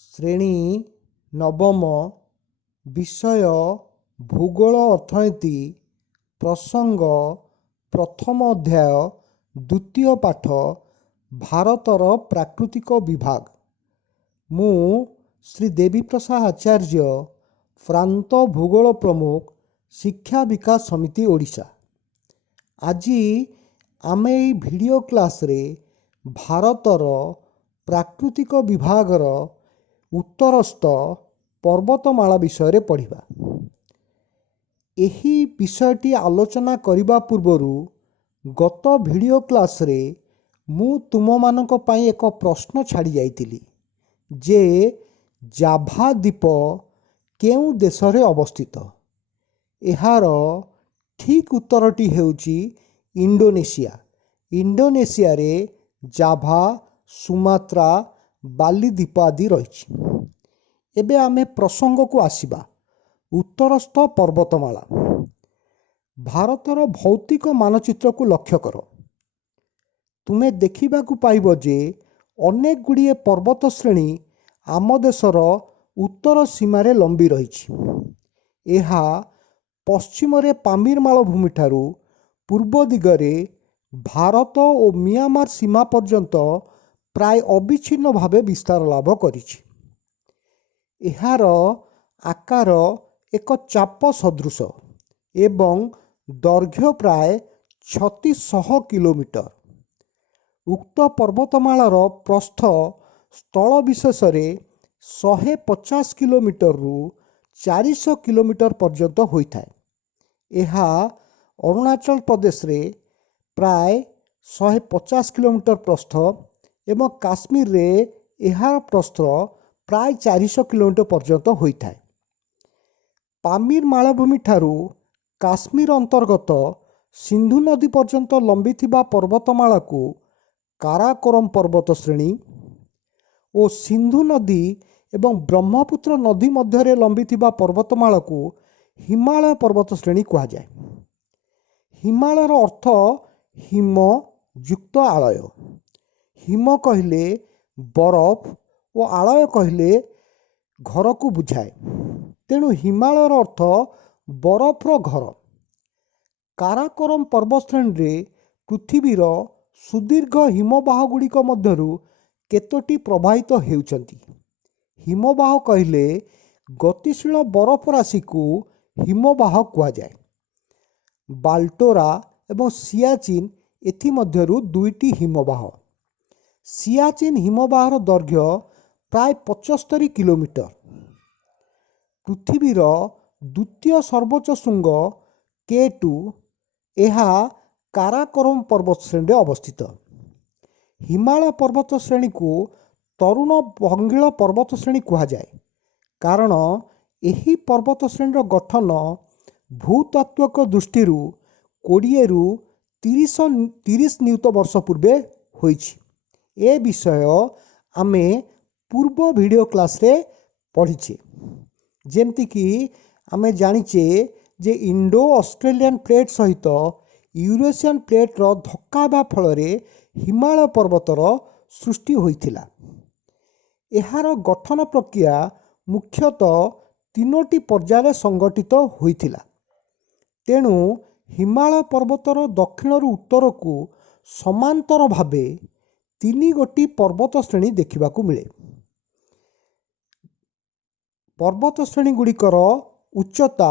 ଶ୍ରେଣୀ ନବମ ବିଷୟ ଭୂଗୋଳ ଅର୍ଥନୀତି ପ୍ରସଙ୍ଗ ପ୍ରଥମ ଅଧ୍ୟାୟ ଦ୍ୱିତୀୟ ପାଠ ଭାରତର ପ୍ରାକୃତିକ ବିଭାଗ। ମୁଁ ଶ୍ରୀ ଦେବୀପ୍ରସାଦ ଆଚାର୍ଯ୍ୟ, ପ୍ରାନ୍ତ ଭୂଗୋଳ ପ୍ରମୁଖ, ଶିକ୍ଷା ବିକାଶ ସମିତି ଓଡ଼ିଶା। ଆଜି ଆମେ ଏହି ଭିଡ଼ିଓ କ୍ଲାସ୍ରେ ଭାରତର ପ୍ରାକୃତିକ ବିଭାଗର ଉତ୍ତରସ୍ଥ ପର୍ବତମାଳା ବିଷୟରେ ପଢ଼ିବା। ଏହି ବିଷୟଟି ଆଲୋଚନା କରିବା ପୂର୍ବରୁ ଗତ ଭିଡ଼ିଓ କ୍ଲାସ୍ରେ ମୁଁ ତୁମମାନଙ୍କ ପାଇଁ ଏକ ପ୍ରଶ୍ନ ଛାଡ଼ି ଯାଇଥିଲି ଯେ ଜାଭା ଦ୍ୱୀପ କେଉଁ ଦେଶରେ ଅବସ୍ଥିତ? ଏହାର ଠିକ୍ ଉତ୍ତରଟି ହେଉଛି ଇଣ୍ଡୋନେସିଆ। ଇଣ୍ଡୋନେସିଆରେ ଜାଭା, ସୁମାତ୍ରା, ବାଲି ଦ୍ୱୀପ ଆଦି ରହିଛି। ଏବେ ଆମେ ପ୍ରସଙ୍ଗକୁ ଆସିବା। ଉତ୍ତରସ୍ଥ ପର୍ବତମାଳା। ଭାରତର ଭୌତିକ ମାନଚିତ୍ରକୁ ଲକ୍ଷ୍ୟ କର। ତୁମେ ଦେଖିବାକୁ ପାଇବ ଯେ ଅନେକ ଗୁଡ଼ିଏ ପର୍ବତ ଶ୍ରେଣୀ ଆମ ଦେଶର ଉତ୍ତର ସୀମାରେ ଲମ୍ବି ରହିଛି। ଏହା ପଶ୍ଚିମରେ ପାମିର ମାଳଭୂମି ଠାରୁ ପୂର୍ବ ଦିଗରେ ଭାରତ ଓ ମିଆଁମାର ସୀମା ପର୍ଯ୍ୟନ୍ତ ପ୍ରାୟ ଅବିଚ୍ଛିନ୍ନ ଭାବେ ବିସ୍ତାର ଲାଭ କରିଛି। ଏହାର ଆକାର ଏକ ଚାପ ସଦୃଶ ଏବଂ ଦୈର୍ଘ୍ୟ ପ୍ରାୟ 3600 କିଲୋମିଟର। ଉକ୍ତ ପର୍ବତମାଳାର ପ୍ରସ୍ଥ ସ୍ଥଳ ବିଶେଷରେ 150 କିଲୋମିଟରରୁ 400 କିଲୋମିଟର ପର୍ଯ୍ୟନ୍ତ ହୋଇଥାଏ। ଏହା ଅରୁଣାଚଳ ପ୍ରଦେଶରେ ପ୍ରାୟ 150 କିଲୋମିଟର ପ୍ରସ୍ଥ ଏବଂ କାଶ୍ମୀରରେ ଏହାର ପ୍ରସ୍ଥ ପ୍ରାୟ 400 କିଲୋମିଟର ପର୍ଯ୍ୟନ୍ତ ହୋଇଥାଏ। ପାମିର ମାଳଭୂମି ଠାରୁ କାଶ୍ମୀର ଅନ୍ତର୍ଗତ ସିନ୍ଧୁ ନଦୀ ପର୍ଯ୍ୟନ୍ତ ଲମ୍ବିଥିବା ପର୍ବତମାଳାକୁ କାରାକୋରମ ପର୍ବତ ଶ୍ରେଣୀ ଓ ସିନ୍ଧୁ ନଦୀ ଏବଂ ବ୍ରହ୍ମପୁତ୍ର ନଦୀ ମଧ୍ୟରେ ଲମ୍ବିଥିବା ପର୍ବତମାଳାକୁ ହିମାଳୟ ପର୍ବତ ଶ୍ରେଣୀ କୁହାଯାଏ। ହିମାଳୟର ଅର୍ଥ ହିମ ଯୁକ୍ତ ଆଳୟ। ହିମ କହିଲେ ବରଫ ଓ ଆଳୟ କହିଲେ ଘରକୁ ବୁଝାଏ। ତେଣୁ ହିମାଳୟର ଅର୍ଥ ବରଫର ଘର। କାରାକୋରମ ପର୍ବତଶ୍ରେଣୀରେ ପୃଥିବୀର ସୁଦୀର୍ଘ ହିମବାହ ଗୁଡ଼ିକ ମଧ୍ୟରୁ କେତୋଟି ପ୍ରବାହିତ ହେଉଛନ୍ତି। ହିମବାହ କହିଲେ ଗତିଶୀଳ ବରଫ ରାଶିକୁ ହିମବାହ କୁହାଯାଏ। ବାଲ୍ଟୋରା ଏବଂ ସିଆଚିନ୍ ଏଥିମଧ୍ୟରୁ ଦୁଇଟି ହିମବାହ। ସିଆଚିନ୍ ହିମବାହର ଦୈର୍ଘ୍ୟ ପ୍ରାୟ 75 କିଲୋମିଟର। ପୃଥିବୀର ଦ୍ୱିତୀୟ ସର୍ବୋଚ୍ଚ ଶୃଙ୍ଗ K2 ଏହା କାରାକୋରମ ପର୍ବତ ଶ୍ରେଣୀରେ ଅବସ୍ଥିତ। ହିମାଳୟ ପର୍ବତ ଶ୍ରେଣୀକୁ ତରୁଣ ଭଙ୍ଗିଳ ପର୍ବତ ଶ୍ରେଣୀ କୁହାଯାଏ କାରଣ ଏହି ପର୍ବତ ଶ୍ରେଣୀର ଗଠନ ଭୂତାତ୍ତ୍ୱିକ ଦୃଷ୍ଟିରୁ 20ରୁ 30 ନିୟୁତ ବର୍ଷ ପୂର୍ବେ ହୋଇଛି। ଏ ବିଷୟ ଆମେ ପୂର୍ବ ଭିଡ଼ିଓ କ୍ଲାସ୍ରେ ପଢ଼ିଛେ। ଯେମିତିକି ଆମେ ଜାଣିଛେ ଯେ ଇଣ୍ଡୋ ଅଷ୍ଟ୍ରେଲିଆନ୍ ପ୍ଲେଟ୍ ସହିତ ୟୁରେସିଆନ୍ ପ୍ଲେଟ୍ର ଧକ୍କା ହେବା ଫଳରେ ହିମାଳୟ ପର୍ବତର ସୃଷ୍ଟି ହୋଇଥିଲା। ଏହାର ଗଠନ ପ୍ରକ୍ରିୟା ମୁଖ୍ୟତଃ 3ଟି ପର୍ଯ୍ୟାୟରେ ସଂଗଠିତ ହୋଇଥିଲା। ତେଣୁ ହିମାଳୟ ପର୍ବତର ଦକ୍ଷିଣରୁ ଉତ୍ତରକୁ ସମାନ୍ତର ଭାବେ 3 ଗୋଟି ପର୍ବତ ଶ୍ରେଣୀ ଦେଖିବାକୁ ମିଳେ। ପର୍ବତ ଶ୍ରେଣୀ ଗୁଡ଼ିକର ଉଚ୍ଚତା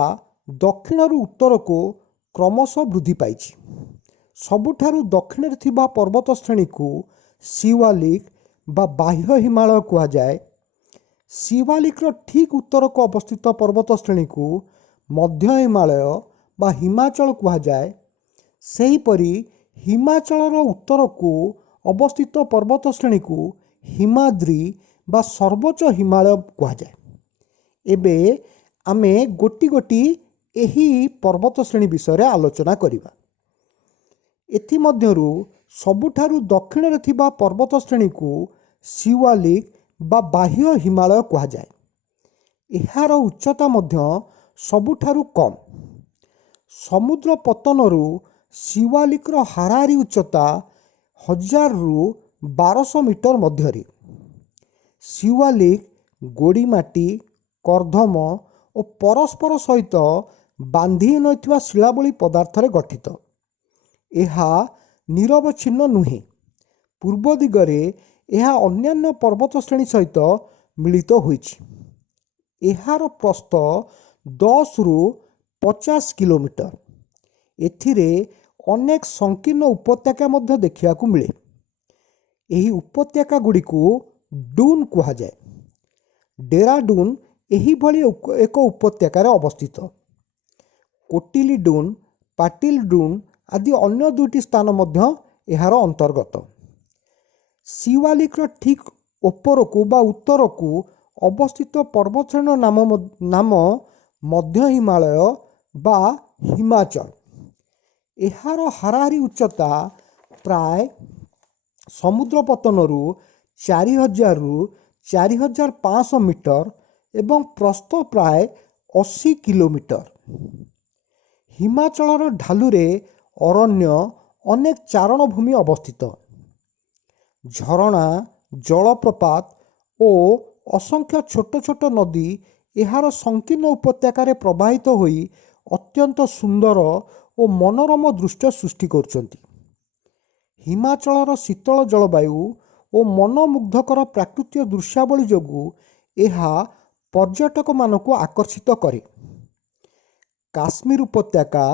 ଦକ୍ଷିଣରୁ ଉତ୍ତରକୁ କ୍ରମଶଃ ବୃଦ୍ଧି ପାଇଛି। ସବୁଠାରୁ ଦକ୍ଷିଣରେ ଥିବା ପର୍ବତ ଶ୍ରେଣୀକୁ ଶିୱାଲିକ ବା ବାହ୍ୟ ହିମାଳୟ କୁହାଯାଏ। ଶିୱାଲିକର ଠିକ୍ ଉତ୍ତରକୁ ଅବସ୍ଥିତ ପର୍ବତ ଶ୍ରେଣୀକୁ ମଧ୍ୟ ହିମାଳୟ ବା ହିମାଚଳ କୁହାଯାଏ। ସେହିପରି ହିମାଚଳର ଉତ୍ତରକୁ ଅବସ୍ଥିତ ପର୍ବତ ଶ୍ରେଣୀକୁ ହିମାଦ୍ରି ବା ସର୍ବୋଚ୍ଚ ହିମାଳୟ କୁହାଯାଏ। ଏବେ ଆମେ ଗୋଟି ଗୋଟି ଏହି ପର୍ବତ ଶ୍ରେଣୀ ବିଷୟରେ ଆଲୋଚନା କରିବା। ଏଥିମଧ୍ୟରୁ ସବୁଠାରୁ ଦକ୍ଷିଣରେ ଥିବା ପର୍ବତ ଶ୍ରେଣୀକୁ ଶିୱାଲିକ ବା ବାହ୍ୟ ହିମାଳୟ କୁହାଯାଏ। ଏହାର ଉଚ୍ଚତା ମଧ୍ୟ ସବୁଠାରୁ କମ୍। ସମୁଦ୍ର ପତନରୁ ଶିୱାଲିକର ହାରାହାରି ଉଚ୍ଚତା 1000ରୁ 1200 ମିଟର ମଧ୍ୟରେ। ଶିୱାଲିକ ଗୋଡ଼ି ମାଟି, କର୍ଦ୍ଦମ ଓ ପରସ୍ପର ସହିତ ବାନ୍ଧି ହୋଇନଥିବା ଶିଳାବଳୀ ପଦାର୍ଥରେ ଗଠିତ। ଏହା ନିରବଚ୍ଛିନ୍ନ ନୁହେଁ। ପୂର୍ବ ଦିଗରେ ଏହା ଅନ୍ୟାନ୍ୟ ପର୍ବତ ଶ୍ରେଣୀ ସହିତ ମିଳିତ ହୋଇଛି। ଏହାର ପ୍ରସ୍ଥ 10ରୁ 50 କିଲୋମିଟର। ଏଥିରେ ଅନେକ ସଂକୀର୍ଣ୍ଣ ଉପତ୍ୟକା ମଧ୍ୟ ଦେଖିବାକୁ ମିଳେ। ଏହି ଉପତ୍ୟକା ଗୁଡ଼ିକୁ ଡୁନ୍ କୁହାଯାଏ। ଡେରାଡୁନ୍ ଏହିଭଳି ଏକ ଉପତ୍ୟକାରେ ଅବସ୍ଥିତ। କୋଟିଲି ଡୁନ୍, ପାଟିଲ ଡୁନ୍ ଆଦି ଅନ୍ୟ ଦୁଇଟି ସ୍ଥାନ ମଧ୍ୟ ଏହାର ଅନ୍ତର୍ଗତ। ଶିୱାଲିକର ଠିକ୍ ଉପରକୁ ବା ଉତ୍ତରକୁ ଅବସ୍ଥିତ ପର୍ବତଶ୍ରେଣୀର ନାମ ମଧ୍ୟ ହିମାଳୟ ବା ହିମାଚଳ। ଏହାର ହାରାହାରି ଉଚ୍ଚତା ପ୍ରାୟ ସମୁଦ୍ର ପତନରୁ 4000ରୁ 4500 ମିଟର ଏବଂ ପ୍ରସ୍ଥ ପ୍ରାୟ 80 କିଲୋମିଟର। ହିମାଚଳର ଢାଲୁରେ ଅରଣ୍ୟ, ଅନେକ ଚାରଣ ଭୂମି ଅବସ୍ଥିତ। ଝରଣା, ଜଳପ୍ରପାତ ଓ ଅସଂଖ୍ୟ ଛୋଟ ଛୋଟ ନଦୀ ଏହାର ସଂକୀର୍ଣ୍ଣ ଉପତ୍ୟକାରେ ପ୍ରବାହିତ ହୋଇ ଅତ୍ୟନ୍ତ ସୁନ୍ଦର ଓ ମନୋରମ ଦୃଶ୍ୟ ସୃଷ୍ଟି କରୁଛନ୍ତି। ହିମାଚଳର ଶୀତଳ ଜଳବାୟୁ ଓ ମନୋମୁଗ୍ଧକର ପ୍ରାକୃତିକ ଦୃଶ୍ୟାବଳୀ ଯୋଗୁଁ ଏହା ପର୍ଯ୍ୟଟକମାନଙ୍କୁ ଆକର୍ଷିତ କରେ। କାଶ୍ମୀର ଉପତ୍ୟକା,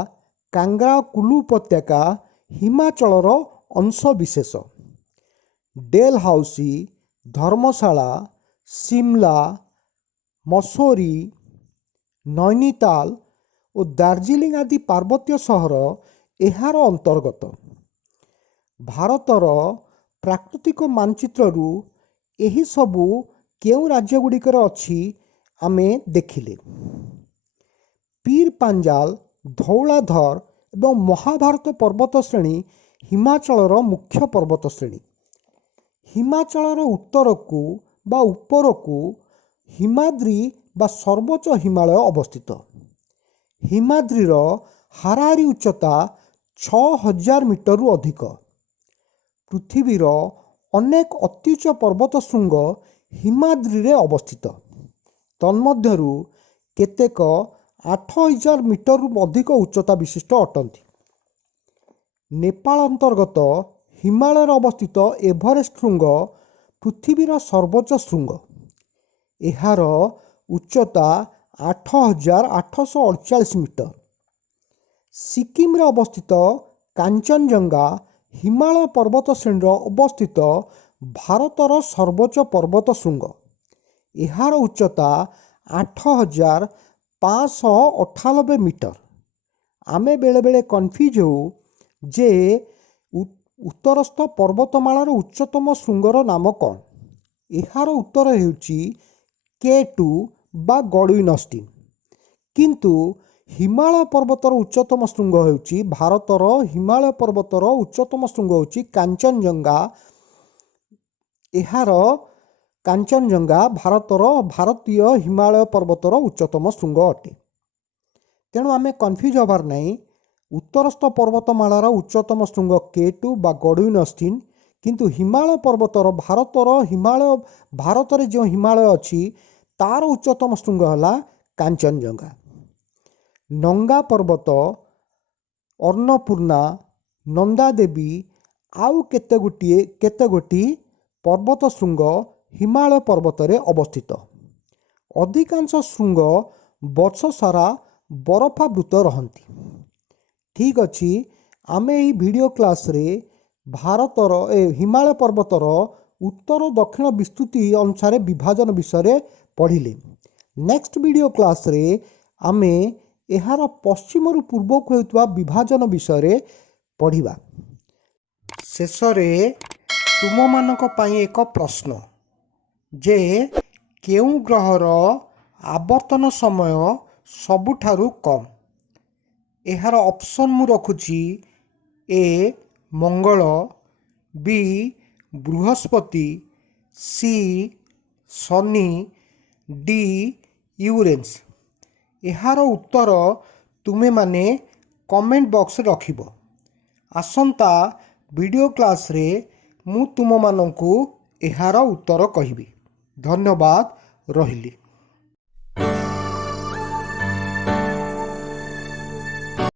କାଙ୍ଗ୍ରା କୁଲୁ ଉପତ୍ୟକା ହିମାଚଳର ଅଂଶବିଶେଷ। ଡେଲହାଉସି, ଧର୍ମଶାଳା, ସିମଲା, ମସୋରି, ନୈନିତାଲ ଓ ଦାର୍ଜିଲିଂ ଆଦି ପାର୍ବତ୍ୟ ସହର ଏହାର ଅନ୍ତର୍ଗତ। ଭାରତର ପ୍ରାକୃତିକ ମାନଚିତ୍ରରୁ ଏହିସବୁ କେଉଁ ରାଜ୍ୟଗୁଡ଼ିକରେ ଅଛି ଆମେ ଦେଖିଲେ। ପୀର ପାଞ୍ଜାଲ, ଧୌଳାଧର ଏବଂ ମହାଭାରତ ପର୍ବତ ଶ୍ରେଣୀ ହିମାଚଳର ମୁଖ୍ୟ ପର୍ବତ ଶ୍ରେଣୀ। ହିମାଚଳର ଉତ୍ତରକୁ ବା ଉପରକୁ ହିମାଦ୍ରି ବା ସର୍ବୋଚ୍ଚ ହିମାଳୟ ଅବସ୍ଥିତ। ହିମାଦ୍ରିର ହାରାହାରି ଉଚ୍ଚତା 6000 ମିଟରରୁ ଅଧିକ। ପୃଥିବୀର ଅନେକ ଅତ୍ୟୁଚ୍ଚ ପର୍ବତ ଶୃଙ୍ଗ ହିମାଦ୍ରିରେ ଅବସ୍ଥିତ। ତନ୍ମଧ୍ୟରୁ କେତେକ 8000 ମିଟରରୁ ଅଧିକ ଉଚ୍ଚତା ବିଶିଷ୍ଟ ଅଟନ୍ତି। ନେପାଳ ଅନ୍ତର୍ଗତ ହିମାଳୟରେ ଅବସ୍ଥିତ ଏଭରେଷ୍ଟ ଶୃଙ୍ଗ ପୃଥିବୀର ସର୍ବୋଚ୍ଚ ଶୃଙ୍ଗ। ଏହାର ଉଚ୍ଚତା 8848 ମିଟର। ସିକିମରେ ଅବସ୍ଥିତ କାଞ୍ଚନଜଙ୍ଗା ହିମାଳୟ ପର୍ବତ ଶ୍ରେଣୀରେ ଅବସ୍ଥିତ ଭାରତର ସର୍ବୋଚ୍ଚ ପର୍ବତ ଶୃଙ୍ଗ। ଏହାର ଉଚ୍ଚତା 8598 ମିଟର। ଆମେ ବେଳେବେଳେ କନଫ୍ୟୁଜ୍ ହେଉ ଯେ ଉତ୍ତରସ୍ଥ ପର୍ବତମାଳାର ଉଚ୍ଚତମ ଶୃଙ୍ଗର ନାମ କ'ଣ? ଏହାର ଉତ୍ତର ହେଉଛି K2 ବା ଗଡ଼ୱିନଷ୍ଟିନ୍। କିନ୍ତୁ ହିମାଳୟ ପର୍ବତର ଉଚ୍ଚତମ ଶୃଙ୍ଗ ହେଉଛି ଭାରତର ହିମାଳୟ ପର୍ବତର ଉଚ୍ଚତମ ଶୃଙ୍ଗ ହେଉଛି କାଞ୍ଚନଜଙ୍ଗା। ଏହାର କାଞ୍ଚନଜଙ୍ଗା ଭାରତୀୟ ହିମାଳୟ ପର୍ବତର ଉଚ୍ଚତମ ଶୃଙ୍ଗ ଅଟେ। ତେଣୁ ଆମେ କନଫ୍ୟୁଜ୍ ହେବାର ନାହିଁ। ଉତ୍ତରସ୍ଥ ପର୍ବତମାଳାର ଉଚ୍ଚତମ ଶୃଙ୍ଗ K2 ବା ଗଡ଼ୱିନଷ୍ଟିନ୍, କିନ୍ତୁ ହିମାଳୟ ପର୍ବତର ଭାରତରେ ଯେଉଁ ହିମାଳୟ ଅଛି ତାର ଉଚ୍ଚତମ ଶୃଙ୍ଗ ହେଲା କାଞ୍ଚନଜଙ୍ଗା। ନଙ୍ଗା ପର୍ବତ, ଅନ୍ନପୂର୍ଣ୍ଣା, ନନ୍ଦାଦେବୀ ଆଉ କେତେଗୋଟି ପର୍ବତ ଶୃଙ୍ଗ ହିମାଳୟ ପର୍ବତରେ ଅବସ୍ଥିତ। ଅଧିକାଂଶ ଶୃଙ୍ଗ ବର୍ଷ ସାରା ବରଫାବୃତ ରହନ୍ତି। ଠିକ୍ ଅଛି, ଆମେ ଏହି ଭିଡ଼ିଓ କ୍ଲାସ୍ରେ ହିମାଳୟ ପର୍ବତର ଉତ୍ତର ଦକ୍ଷିଣ ବିସ୍ତୃତି ଅନୁସାରେ ବିଭାଜନ ବିଷୟରେ ପଢ଼ିଲେ। ନେକ୍ସଟ ଭିଡ଼ିଓ କ୍ଲାସ୍ରେ ଆମେ ଏହାର ପଶ୍ଚିମରୁ ପୂର୍ବକୁ ହେଉଥିବା ବିଭାଜନ ବିଷୟରେ ପଢ଼ିବା। ଶେଷରେ ତୁମମାନଙ୍କ ପାଇଁ ଏକ ପ୍ରଶ୍ନ ଯେ କେଉଁ ଗ୍ରହର ଆବର୍ତ୍ତନ ସମୟ ସବୁଠାରୁ କମ୍? ଏହାର ଅପସନ୍ ମୁଁ ରଖୁଛି A Mangal, B Brihaspati, C Shani, D Uranus. ଏହାର ଉତ୍ତର ତୁମେମାନେ କମେଣ୍ଟ ବକ୍ସରେ ରଖିବ। ଆସନ୍ତା ଭିଡ଼ିଓ କ୍ଲାସ୍ରେ ମୁଁ ତୁମମାନଙ୍କୁ ଏହାର ଉତ୍ତର କହିବି। ଧନ୍ୟବାଦ। ରହିଲି।